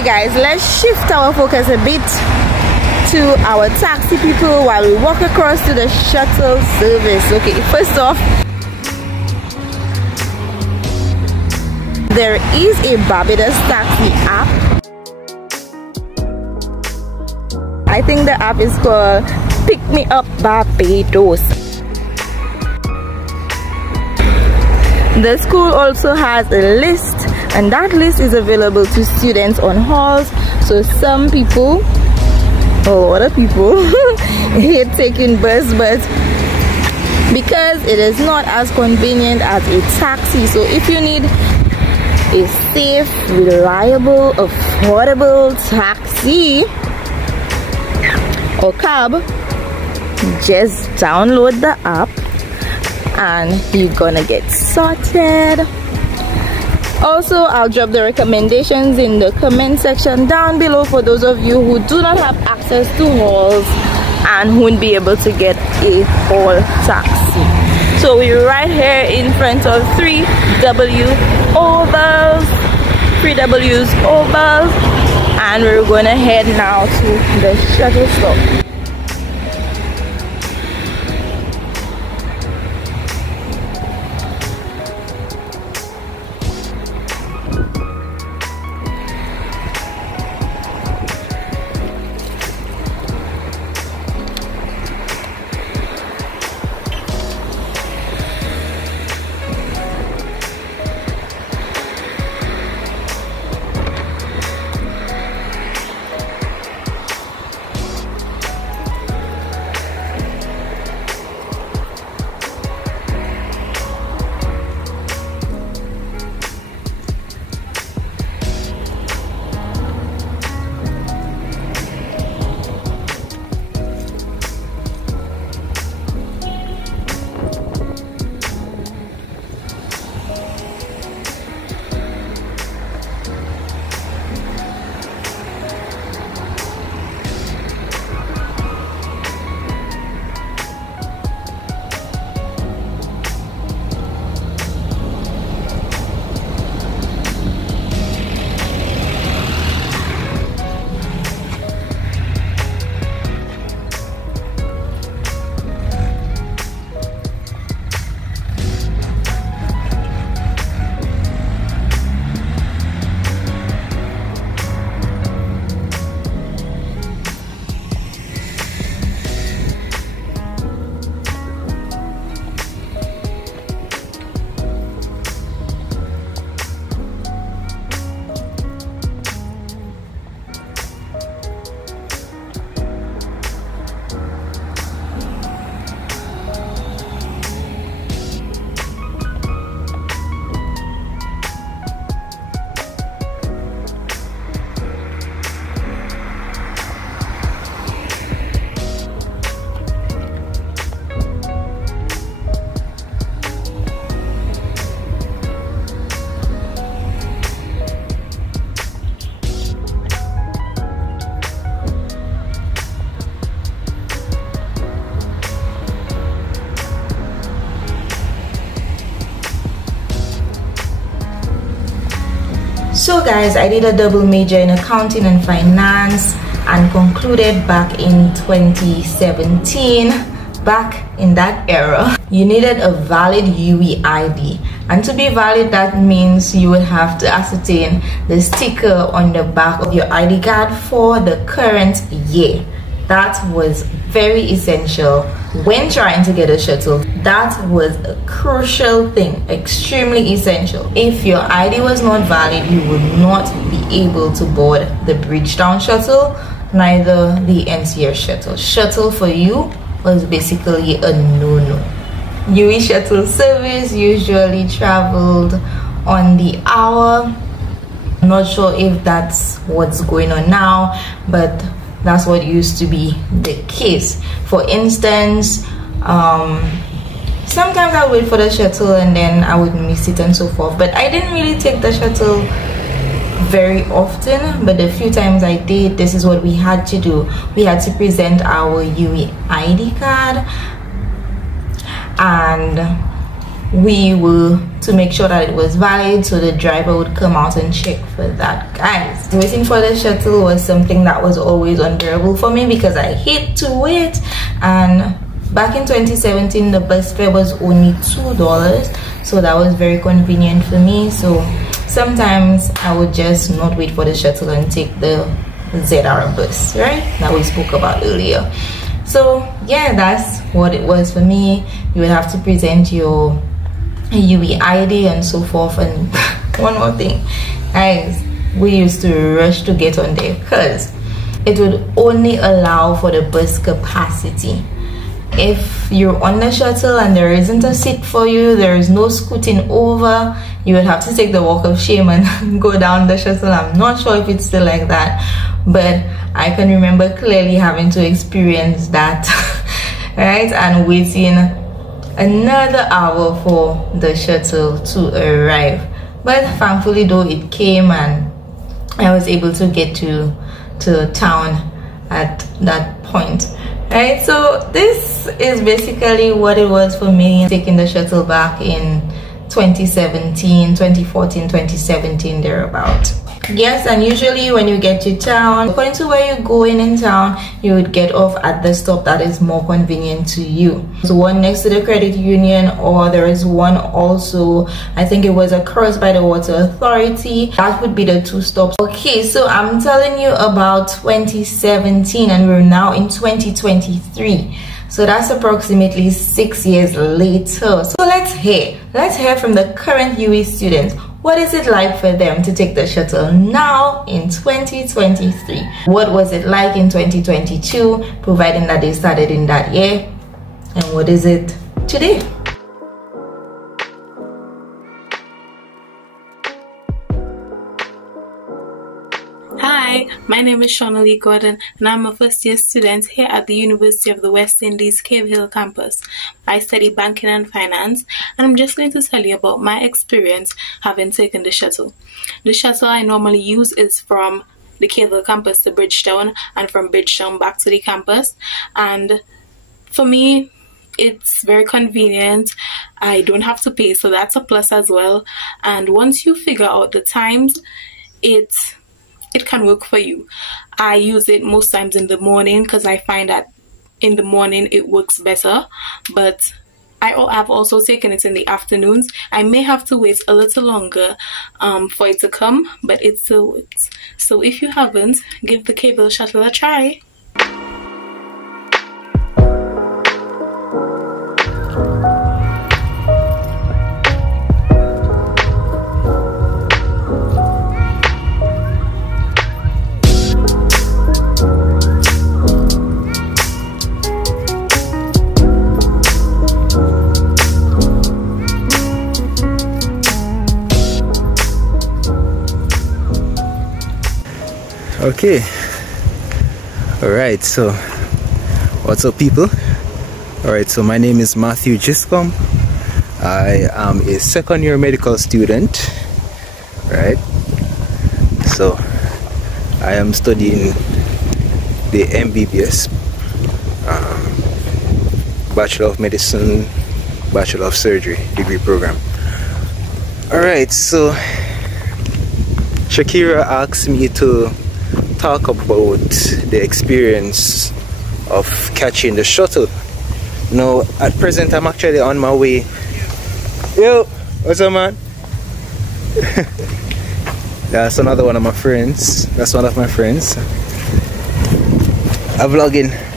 Okay guys, let's shift our focus a bit to our taxi people while we walk across to the shuttle service. Okay, first off, there is a Barbados taxi app. I think the app is called Pick Me Up Barbados. The school also has a list, and that list is available to students on halls. So some people, or a lot of people, hate taking bus, but because it is not as convenient as a taxi, so if you need a safe, reliable, affordable taxi or cab, just download the app and you're gonna get sorted. Also, I'll drop the recommendations in the comment section down below for those of you who do not have access to halls and won't be able to get a hall taxi. So we're right here in front of 3W ovals, 3W's ovals, and we're gonna head now to the shuttle stop. So guys, I did a double major in accounting and finance and concluded back in 2017. Back in that era, you needed a valid UWI ID, and to be valid, that means you would have to ascertain the sticker on the back of your ID card for the current year. That was very essential when trying to get a shuttle. That was a crucial thing, extremely essential. If your ID was not valid, you would not be able to board the Bridgetown shuttle, neither the NCR shuttle. Shuttle for you was basically a no-no. UWI shuttle service usually traveled on the hour. I'm not sure if that's what's going on now, but that's what used to be the case. For instance, sometimes I would wait for the shuttle and then I would miss it and so forth, but I didn't really take the shuttle very often. But the few times I did, this is what we had to do. We had to present our UWI ID card, and we were to make sure that it was valid, so the driver would come out and check for that, guys. Waiting for the shuttle was something that was always unbearable for me because I hate to wait. And back in 2017 the bus fare was only $2, so that was very convenient for me. So sometimes I would just not wait for the shuttle and take the ZR bus, right, that we spoke about earlier. So yeah, that's what it was for me. You would have to present your UWI ID and so forth. And one more thing, guys, we used to rush to get on there because it would only allow for the bus capacity. If you're on the shuttle and there isn't a seat for you, there is no scooting over, you would have to take the walk of shame and go down the shuttle. I'm not sure if it's still like that, but I can remember clearly having to experience that right, and waiting another hour for the shuttle to arrive. But thankfully though, it came and I was able to get to town at that point, right? So this is basically what it was for me taking the shuttle back in 2017, 2014, 2017, thereabout. Yes, and usually when you get to town, according to where you're going in town, you would get off at the stop that is more convenient to you. There's one next to the credit union, or there is one also, I think it was across by the water authority. That would be the two stops. Okay, so I'm telling you about 2017 and we're now in 2023. So that's approximately 6 years later. So let's hear from the current UWI students. What is it like for them to take the shuttle now in 2023? What was it like in 2022, providing that they started in that year? And what is it today? Hi, my name is Shuttle Gordon and I'm a first year student here at the University of the West Indies Cave Hill campus. I study banking and finance, and I'm just going to tell you about my experience having taken the shuttle. The shuttle I normally use is from the Cave Hill campus to Bridgetown and from Bridgetown back to the campus, and for me it's very convenient. I don't have to pay, so that's a plus as well. And once you figure out the times, it can work for you. I use it most times in the morning because I find that in the morning it works better, but I've also taken it in the afternoons. I may have to wait a little longer for it to come, but it still works. So if you haven't, give the Cave Hill shuttle a try. Okay, all right, so what's up people? All right, so my name is Matthew Giscombe. I am a second year medical student, right? So I am studying the MBBS, Bachelor of Medicine, Bachelor of Surgery degree program. All right, so Caekira asked me to talk about the experience of catching the shuttle. Now at present I'm actually on my way. Yo, what's up man? That's another one of my friends. That's one of my friends. I'm vlogging.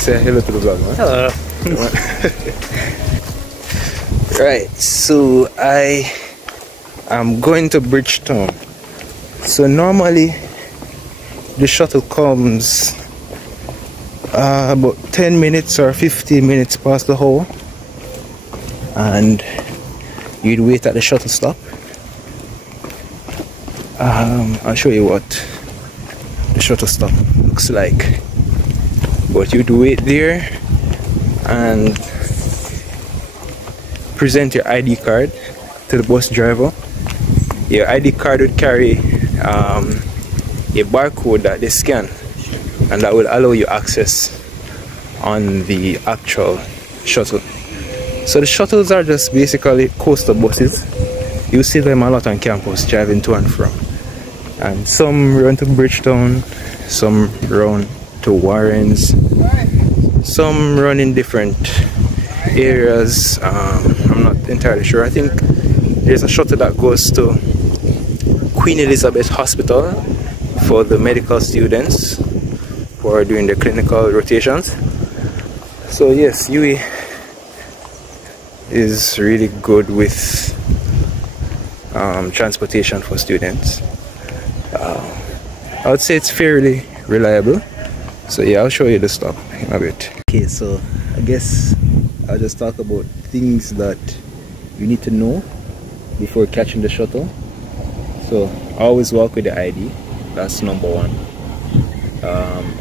Say hello to the vlog, man. Hello. Right, so I am going to Bridgetown. So normally the shuttle comes about 10 minutes or 15 minutes past the hour, and you'd wait at the shuttle stop. I'll show you what the shuttle stop looks like. But you'd wait there and present your ID card to the bus driver. Your ID card would carry a barcode that they scan, and that will allow you access on the actual shuttle. So the shuttles are just basically coastal buses. You see them a lot on campus driving to and from. And some run to Bridgetown, some run to Warrens, some run in different areas. I'm not entirely sure. I think there's a shuttle that goes to Queen Elizabeth Hospital for the medical students who are doing their clinical rotations. So yes, UWI is really good with transportation for students. I would say it's fairly reliable. So yeah, I'll show you the stop in a bit. Okay, so I guess I'll just talk about things that you need to know before catching the shuttle. So always walk with the ID. That's number one.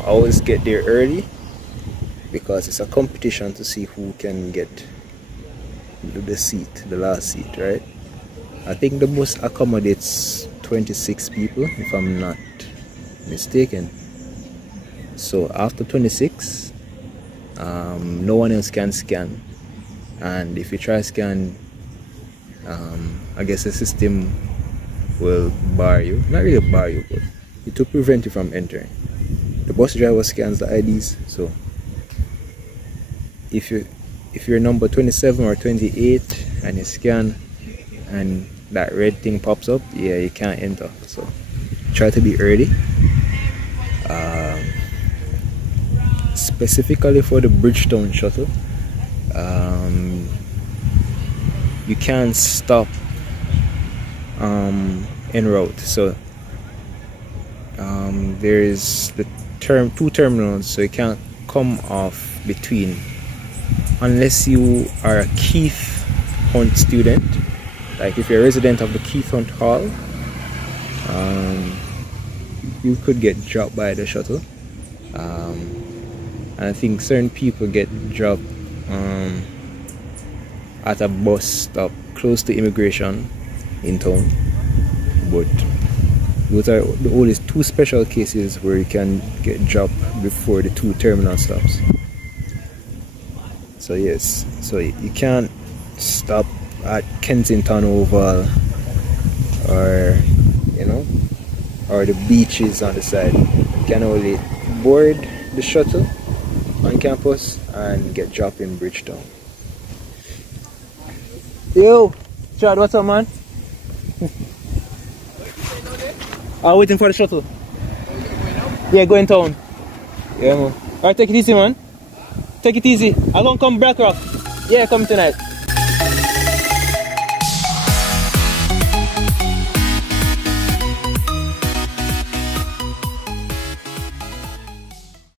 Always get there early, because it's a competition to see who can get the seat, the last seat, right? I think the bus accommodates 26 people, if I'm not mistaken. So after 26, no one else can scan, and if you try scan, I guess the system will bar you. Not really bar you, but it will prevent you from entering. The bus driver scans the IDs, so if you're number 27 or 28 and you scan and that red thing pops up, yeah, you can't enter. So try to be early. Specifically for the Bridgetown shuttle, you can't stop en route. So there's the two terminals, so you can't come off between, unless you are a Keith Hunt student. Like if you're a resident of the Keith Hunt Hall, you could get dropped by the shuttle. And I think certain people get dropped at a bus stop close to immigration in town. But those are the only two special cases where you can get dropped before the two terminal stops. So yes, so you can't stop at Kensington Oval or, you know, or the beaches on the side. You can only board the shuttle on campus and get dropped in Bridgetown. Yo, Chad, what's up, man? I'm waiting for the shuttle. Yeah, going town. Yeah, man. Alright, take it easy, man. Take it easy. I'm gonna come Black Rock. Yeah, come tonight.